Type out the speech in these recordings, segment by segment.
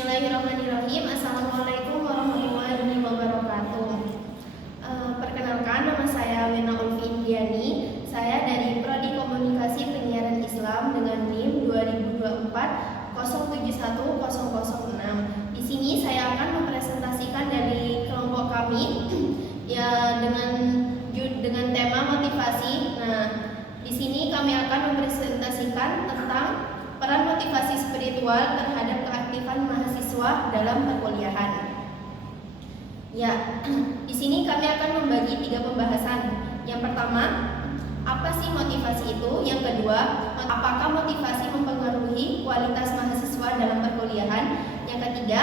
Bismillahirrahmanirrahim. Assalamualaikum warahmatullahi wabarakatuh. Perkenalkan, nama saya Wena Ulfi Indiani. Saya dari Prodi Komunikasi Penyiaran Islam dengan NIM 2024071006. Di sini saya akan mempresentasikan dari kelompok kami ya dengan tema motivasi. Nah, di sini kami akan mempresentasikan tentang peran motivasi spiritual terhadap keaktifan mahasiswa dalam perkuliahan. Ya, di sini kami akan membagi 3 pembahasan. Yang pertama, apa sih motivasi itu? Yang kedua, apakah motivasi mempengaruhi kualitas mahasiswa dalam perkuliahan? Yang ketiga,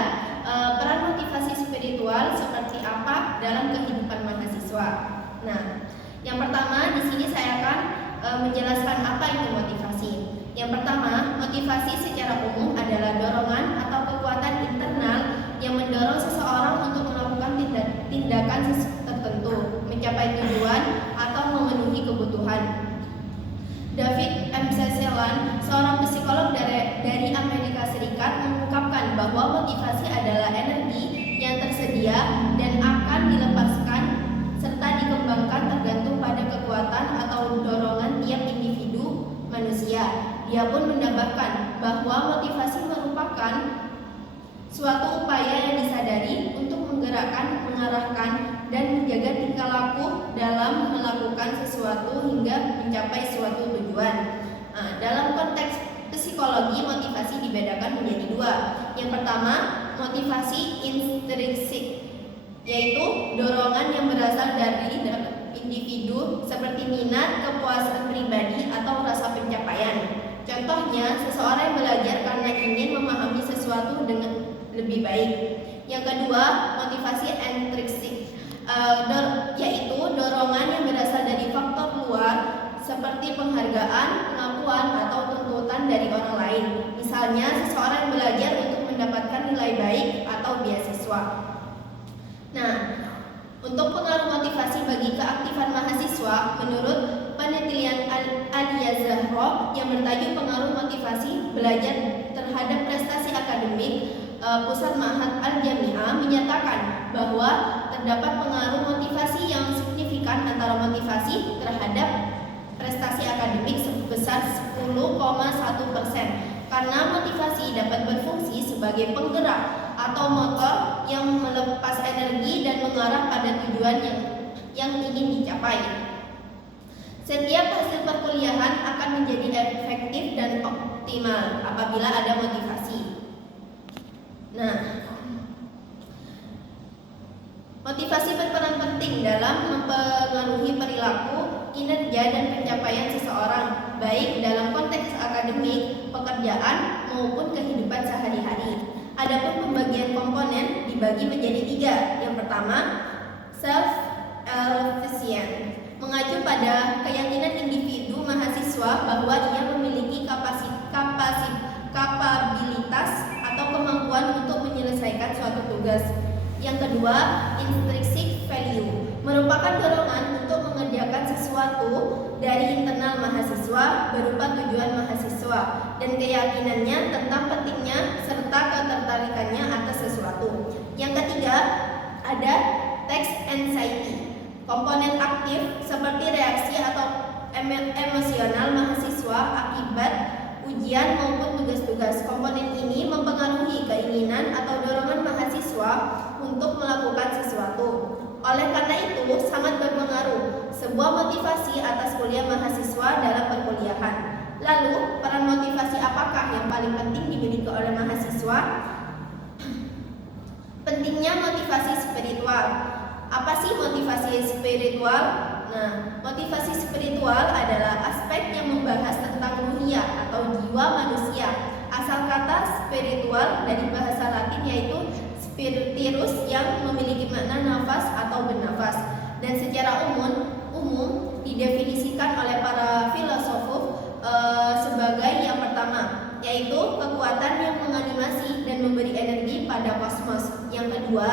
peran motivasi spiritual seperti apa dalam kehidupan mahasiswa? Nah, yang pertama di sini saya akan menjelaskan apa itu motivasi. Yang pertama, motivasi secara umum adalah dorongan atau kekuatan internal yang mendorong seseorang untuk melakukan tindakan tertentu, mencapai tujuan atau memenuhi kebutuhan. David M. Seselan, seorang psikolog dari Amerika Serikat, mengungkapkan bahwa motivasi adalah energi yang tersedia dan akan dilepaskan serta dikembangkan tergantung pada kekuatan atau dorongan tiap individu manusia. Dia pun menambahkan bahwa motivasi merupakan suatu upaya yang disadari untuk menggerakkan, mengarahkan, dan menjaga tingkah laku dalam melakukan sesuatu hingga mencapai suatu tujuan. Dalam konteks psikologi, motivasi dibedakan menjadi 2. Yang pertama, motivasi intrinsik, yaitu dorongan yang berasal dari individu seperti minat, kepuasan pribadi, atau rasa pencapaian. Contohnya, seseorang yang belajar karena ingin memahami sesuatu dengan lebih baik. Yang kedua, motivasi intrinsik, yaitu dorongan yang berasal dari faktor luar seperti penghargaan, pengakuan, atau tuntutan dari orang lain. Misalnya, seseorang yang belajar untuk mendapatkan nilai baik atau beasiswa. Nah, untuk pengaruh motivasi bagi keaktifan mahasiswa, menurut penelitian Alia Zahro yang bertajuk pengaruh motivasi belajar terhadap prestasi akademik, Pusat Ma'had Al-Jami'ah menyatakan bahwa terdapat pengaruh motivasi yang signifikan antara motivasi terhadap prestasi akademik sebesar 10,1%, karena motivasi dapat berfungsi sebagai penggerak atau motor yang melepas energi dan mengarah pada tujuan yang ingin dicapai. Setiap hasil perkuliahan akan menjadi efektif dan optimal apabila ada motivasi. Nah, motivasi berperan penting dalam mempengaruhi perilaku, kinerja, dan pencapaian seseorang, baik dalam konteks akademik, pekerjaan, maupun kehidupan sehari-hari. Adapun pembagian komponen dibagi menjadi 3. Yang pertama, self-efficient, mengacu pada keyakinan individu mahasiswa bahwa ia memiliki kapabilitas atau kemampuan untuk menyelesaikan suatu tugas. Yang kedua, intrinsic value, merupakan dorongan untuk mengerjakan sesuatu dari internal mahasiswa berupa tujuan mahasiswa dan keyakinannya tentang pentingnya serta ketertarikannya atas sesuatu. Yang ketiga, ada text anxiety, komponen aktif seperti reaksi atau emosional mahasiswa akibat ujian maupun tugas-tugas. Komponen ini mempengaruhi keinginan atau dorongan mahasiswa untuk melakukan sesuatu. Oleh karena itu, sangat berpengaruh sebuah motivasi atas kuliah mahasiswa dalam perkuliahan. Lalu, peran motivasi apakah yang paling penting dimiliki oleh mahasiswa? Pentingnya motivasi spiritual. Apa sih motivasi spiritual? Nah, motivasi spiritual adalah aspek yang membahas tentang ruhiyah atau jiwa manusia. Asal kata spiritual dari bahasa Latin yaitu spiritus yang memiliki makna nafas atau bernafas, dan secara umum didefinisikan oleh para filosof sebagai yang pertama, yaitu kekuatan yang menganimasi dan memberi energi pada kosmos. Yang kedua,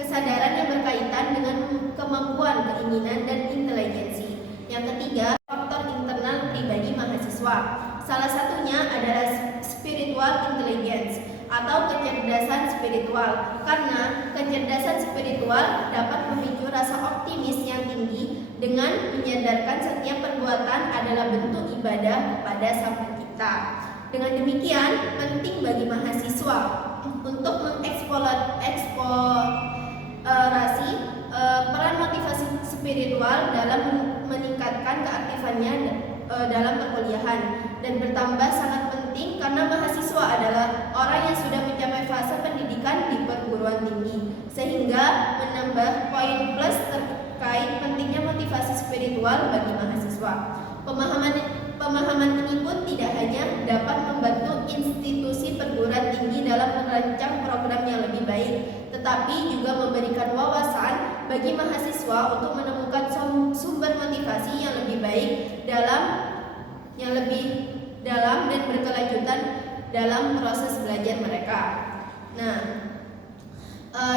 kesadaran yang berkaitan dengan kemampuan, keinginan, dan intelijensi. Yang ketiga, faktor internal pribadi mahasiswa. Salah satunya adalah spiritual intelligence atau kecerdasan kecerdasan spiritual, karena kecerdasan spiritual dapat memicu rasa optimis yang tinggi dengan menyadarkan setiap perbuatan adalah bentuk ibadah kepada Sang Pencipta. Dengan demikian, penting bagi mahasiswa untuk mengeksplorasi peran motivasi spiritual dalam meningkatkan keaktifannya dalam perkuliahan, dan bertambah sangat penting karena mahasiswa adalah orang yang sudah mencapai fase pendidikan di perguruan tinggi, sehingga menambah poin plus terkait pentingnya motivasi spiritual bagi mahasiswa. Pemahaman ini pun tidak hanya dapat membantu institusi perguruan tinggi dalam merancang program yang lebih baik, tetapi juga memberikan wawasan bagi mahasiswa untuk menemukan sumber motivasi yang lebih baik dalam dan berkelanjutan dalam proses belajar mereka. Nah,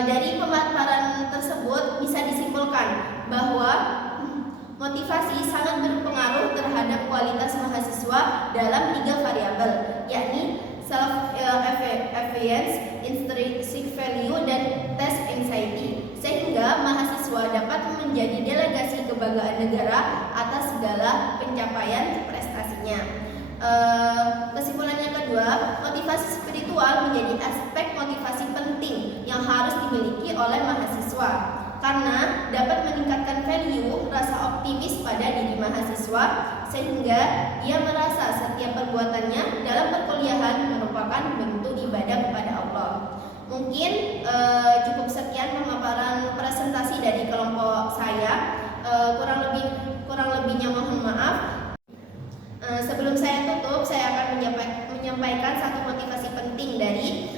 dari pemaparan tersebut bisa disimpulkan bahwa motivasi sangat berpengaruh terhadap kualitas mahasiswa dalam 3 variabel, yakni self-effiance, intrinsic value, dan test anxiety, sehingga mahasiswa dapat menjadi delegasi kebanggaan negara atas segala pencapaian prestasinya. Kesimpulan yang kedua, motivasi spiritual menjadi aspek motivasi penting yang harus dimiliki oleh mahasiswa, karena dapat meningkatkan value rasa optimis pada diri mahasiswa, sehingga ia merasa setiap perbuatannya dalam perkuliahan merupakan bentuk ibadah kepada Allah. Mungkin cukup sekian pemaparan presentasi dari kelompok saya. Kurang lebihnya mohon maaf. Sebelum saya tutup, saya akan menyampaikan satu motivasi penting dari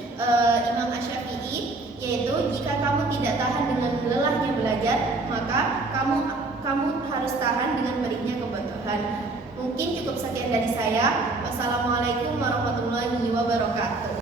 Imam Asy-Syafi'i, yaitu jika kamu tidak tahan dengan lelahnya belajar, maka kamu harus tahan dengan perihnya kebutuhan. Mungkin cukup sekian dari saya. Wassalamualaikum warahmatullahi wabarakatuh.